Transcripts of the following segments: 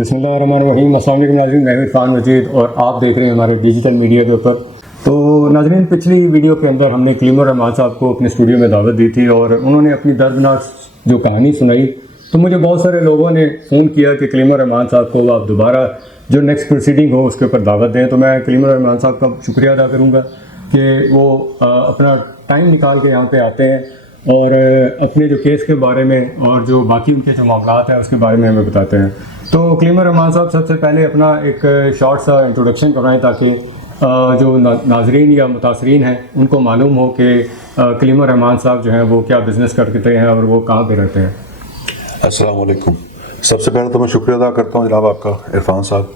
बिस्मिल्लाहिर्रहमानिर्रहीम। अस्सलाम वालेकुम नाज़रीन, मैं इरफान मजीद और आप देख रहे हैं हमारे डिजिटल मीडिया के ऊपर। तो नाज़रीन, पिछली वीडियो के अंदर हमने कलीमुर रहमान साहब को अपने स्टूडियो में दावत दी थी और उन्होंने अपनी दर्दनाक जो कहानी सुनाई। तो मुझे बहुत सारे लोगों ने फ़ोन किया कि कलीमुर रहमान साहब को आप दोबारा जो नेक्स्ट प्रोसीडिंग हो उसके ऊपर दावत दें। तो मैं कलीमुर रहमान साहब का शुक्रिया अदा करूँगा कि वो अपना टाइम निकाल के यहाँ पे आते हैं और अपने जो केस के बारे में और जो बाकी उनके जो मामलात हैं उसके बारे में हमें बताते हैं। तो कलीमुर रहमान साहब सबसे पहले अपना एक शॉर्ट सा इंट्रोडक्शन करवाएं ताकि जो नाजरीन या मुतासरीन हैं उनको मालूम हो कि कलीमुर रहमान साहब जो हैं वो क्या बिज़नेस करते हैं और वो कहाँ पे रहते हैं। अस्सलाम वालेकुम। सबसे पहले तो मैं शुक्रिया अदा करता हूँ जनाब आपका इरफान साहब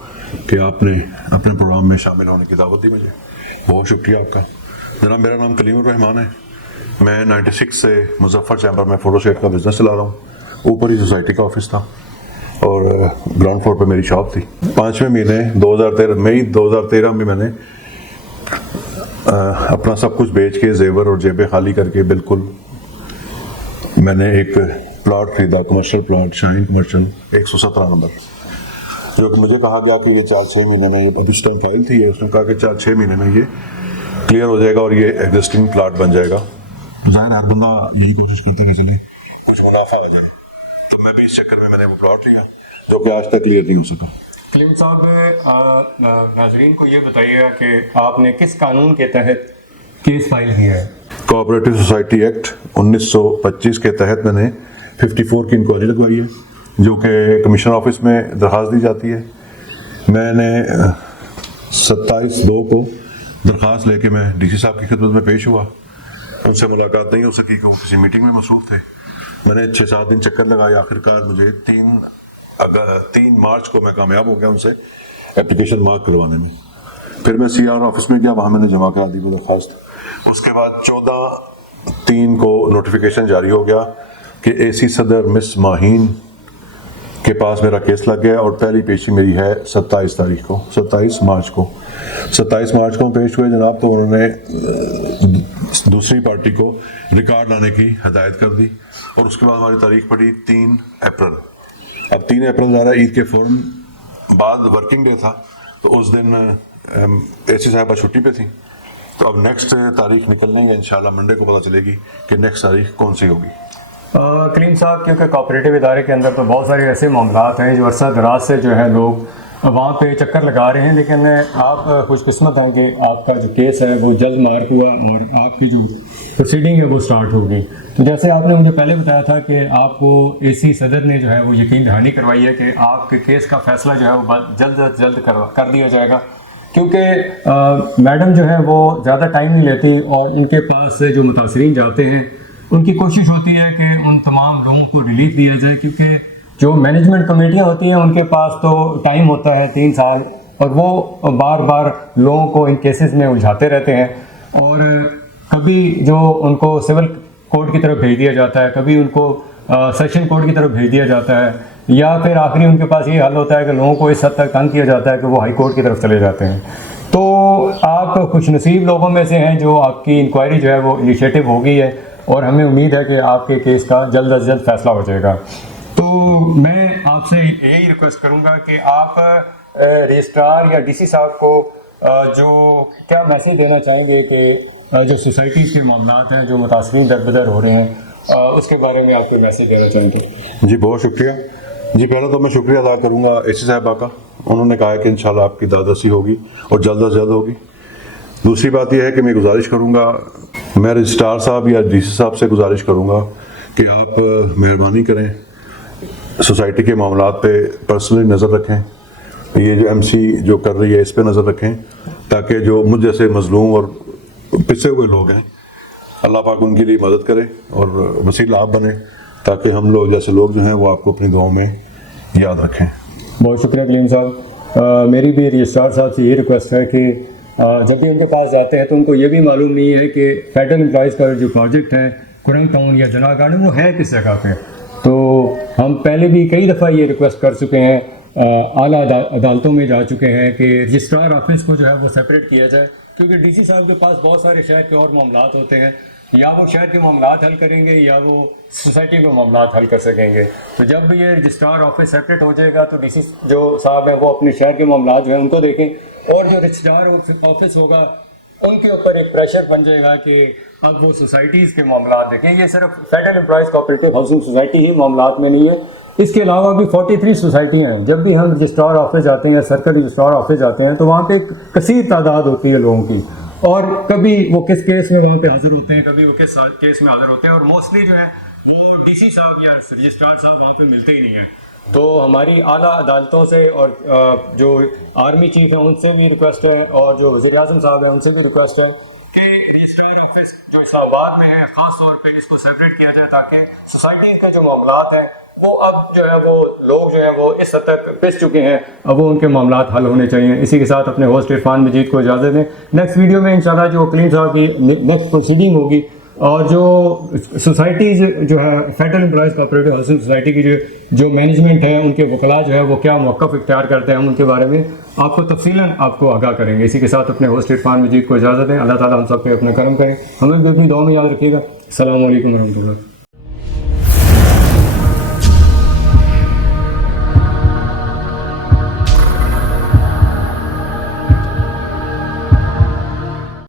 कि आपने अपने प्रोग्राम में शामिल होने की दावत दी मुझे। बहुत शुक्रिया आपका। जनाब मेरा नाम कलीमुर रहमान है। मैं 96 से मुजफ्फर चैम्बर में फ़ोटो सेट का बिज़नेस चला रहा हूँ। ऊपर ही सोसाइटी का ऑफिस था और ग्राउंड फ्लोर पे मेरी शॉप थी। 5वें महीने 2013 मई 2013 में मैंने अपना सब कुछ बेच के जेवर और जेबें खाली करके बिल्कुल मैंने एक प्लॉट खरीदा, commercial plot, shine commercial 117 number, जो कि मुझे कहा गया कि ये 4-6 महीने में, ये अभी स्टैम्प फाइल थी, उसने कहा कि 4-6 महीने में ये क्लियर हो जाएगा और ये एग्जिस्टिंग प्लॉट बन जाएगा। तो ज़ाहिर हर बंदा यही कोशिश करता है चले कुछ मुनाफा हो जाए। तो मैं भी इस चक्कर में मैंने वो प्लॉट लिया जो कि आज तक क्लियर नहीं हो सका। कलीम साहब, नाजरीन को ये बताइएगा कि आपने किस कानून के तहत केस फाइल किया है। कोऑपरेटिव सोसाइटी एक्ट 1925 के तहत मैंने 54 की इंक्वायरी लगवाई है, जो कि कमिश्नर ऑफिस में दरख्वास्त दी जाती है। मैंने 27/2 को दरख्वास्त लेके मैं डीसी साहब की खिदमत में पेश हुआ। उनसे मुलाकात नहीं हो सकी कि वो किसी मीटिंग में मसरूफ थे। मैंने 6-7 दिन चक्कर लगाए, आखिरकार मुझे 3 मार्च को मैं कामयाब हो गया उनसे एप्लीकेशन मार्क करवाने में। फिर मैं CR ऑफिस में गया, वहाँ मैंने जमा करा दी वो दरख्वास्त। उसके बाद 14/3 को नोटिफिकेशन जारी हो गया कि AC सदर मिस माहीन के पास मेरा केस लग गया और पहली पेशी मेरी है 27 मार्च को पेश हुए जनाब। तो उन्होंने दूसरी पार्टी को रिकॉर्ड लाने की हदायत कर दी और उसके बाद हमारी तारीख पड़ी 3 अप्रैल। अब 3 अप्रैल जा रहा है, ईद के फौरन बाद वर्किंग डे था, तो उस दिन AC साहबा छुट्टी पे थी। तो अब नेक्स्ट तारीख निकलनी है, इंशाल्लाह मंडे को पता चलेगी कि नेक्स्ट तारीख कौन सी होगी। कलीम साहब, क्योंकि कोऑपरेटिव इदारे के अंदर तो बहुत सारे ऐसे मामलात हैं जो अरसा दराज से जो है लोग वहाँ पे चक्कर लगा रहे हैं, लेकिन आप खुशकिस्मत हैं कि आपका जो केस है वो जल्द मार्क हुआ और आपकी जो प्रोसीडिंग है वो स्टार्ट होगी। तो जैसे आपने मुझे पहले बताया था कि आपको AC सदर ने जो है वो यकीन दहानी करवाई है कि आपके केस का फैसला जो है वो जल्द से जल्द कर दिया जाएगा, क्योंकि मैडम जो है वो ज़्यादा टाइम नहीं लेती और उनके पास से जो मुतासरीन जाते हैं उनकी कोशिश होती है कि उन तमाम लोगों को रिलीफ दिया जाए, क्योंकि जो मैनेजमेंट कमेटियाँ होती हैं उनके पास तो टाइम होता है 3 साल और वो बार बार लोगों को इन केसेस में उलझाते रहते हैं और कभी जो उनको सिविल कोर्ट की तरफ भेज दिया जाता है, कभी उनको सेशन कोर्ट की तरफ भेज दिया जाता है, या फिर आखिरी उनके पास ये हल होता है कि लोगों को इस हद तक तंग किया जाता है कि वो हाई कोर्ट की तरफ चले जाते हैं। तो आप खुशनसीब लोगों में से हैं जो आपकी इंक्वायरी जो है वो इनिशिएटिव हो गई है और हमें उम्मीद है कि आपके केस का जल्द से जल्द फैसला हो जाएगा। तो मैं आपसे यही रिक्वेस्ट करूंगा कि आप रजिस्ट्रार या DC साहब को जो क्या मैसेज देना चाहेंगे कि जो सोसाइटी के मामलात हैं जो मुतासरीन दरबदर हो रहे हैं उसके बारे में आप कोई मैसेज देना चाहेंगे। जी बहुत शुक्रिया। जी पहले तो मैं शुक्रिया अदा करूँगा AC साहबा का। उन्होंने कहा है कि इंशाल्लाह आपकी दादरसी होगी और जल्द से जल्द होगी। दूसरी बात यह है कि मैं गुजारिश करूँगा, मैं रजिस्ट्रार साहब या DC साहब से गुजारिश करूँगा कि आप मेहरबानी करें, सोसाइटी के मामलात पे पर्सनली नज़र रखें। ये जो MC जो कर रही है इस पे नज़र रखें, ताकि जो मुझ जैसे मजलूम और पिछे हुए लोग हैं अल्लाह पाक उनके लिए मदद करे और वसीला आप बने, ताकि हम लोग जैसे लोग जो हैं वो आपको अपनी दुआओं में याद रखें। बहुत शुक्रिया कलीम साहब। मेरी भी रजिस्ट्रार साहब से ये रिक्वेस्ट है कि जब भी उनके पास जाते हैं तो उनको ये भी मालूम नहीं है कि फेडरल एम्प्लॉयज़ का जो प्रोजेक्ट है कुरंग टाउन या जना गार्डन वो है किस जगह पे। तो हम पहले भी कई दफ़ा ये रिक्वेस्ट कर चुके हैं, आला अदालतों में जा चुके हैं कि रजिस्ट्रार ऑफिस को जो है वो सेपरेट किया जाए, क्योंकि DC साहब के पास बहुत सारे शहर के और मामलात होते हैं یا وہ شہر کے معاملات حل کریں گے یا وہ سوسائٹی کے معاملات حل کر سکیں گے. تو جب بھی یہ رجسٹرار آفس سیپریٹ ہو جائے گا تو ڈی سی جو صاحب ہیں وہ اپنے شہر کے معاملات جو ہیں ان کو دیکھیں, اور جو رجسٹرار آفس ہوگا ان کے اوپر ایک پریشر بن جائے گا کہ اب وہ سوسائٹیز کے معاملات دیکھیں. یہ صرف federal employees cooperative housing society ہی معاملات میں نہیں ہے, اس کے علاوہ بھی 43 سوسائٹیاں ہیں. جب بھی ہم رجسٹرار آفس جاتے ہیں یا سرکل رجسٹرار آفس جاتے ہیں تو وہاں پہ ایک کثیر تعداد ہوتی ہے لوگوں کی, اور کبھی وہ کس کیس میں وہاں پہ حاضر ہوتے ہیں, کبھی وہ کس کیس میں حاضر ہوتے ہیں, اور موسٹلی جو ہے وہ ڈی سی صاحب یا رجسٹرار صاحب وہاں پہ ملتے ہی نہیں ہیں. تو ہماری اعلیٰ عدالتوں سے اور جو آرمی چیف ہیں ان سے بھی ریکویسٹ ہے, اور جو وزیر اعظم صاحب ہیں ان سے بھی ریکویسٹ ہے کہ رجسٹرار آفس جو اسلام آباد میں ہے خاص طور پہ اس کو سیپریٹ کیا جائے, تاکہ سوسائٹی کے جو معاملات ہیں وہ اب جو ہے وہ لوگ جو ہیں وہ اس حد تک پس چکے ہیں, اب وہ ان کے معاملات حل ہونے چاہیے. اسی کے ساتھ اپنے ہوسٹ عرفان مجید کو اجازت دیں. نیکسٹ ویڈیو میں انشاءاللہ جو کلیم صاحب کی نیکسٹ پروسیڈنگ ہوگی, اور جو سوسائٹیز جو ہے federal employees cooperative housing society کی جو مینجمنٹ ہے ان کے وکلاء جو ہے وہ کیا موقف اختیار کرتے ہیں, ہم ان کے بارے میں آپ کو تفصیلاً آپ کو آگاہ کریں گے. اسی کے ساتھ اپنے ہوسٹ عرفان مجید کو اجازت دیں. اللہ تعالیٰ ہم سب پہ اپنا کرم کریں, ہمیں بھی اپنی دعا میں یاد رکھیے گا. السلام علیکم ورحمۃ اللہ.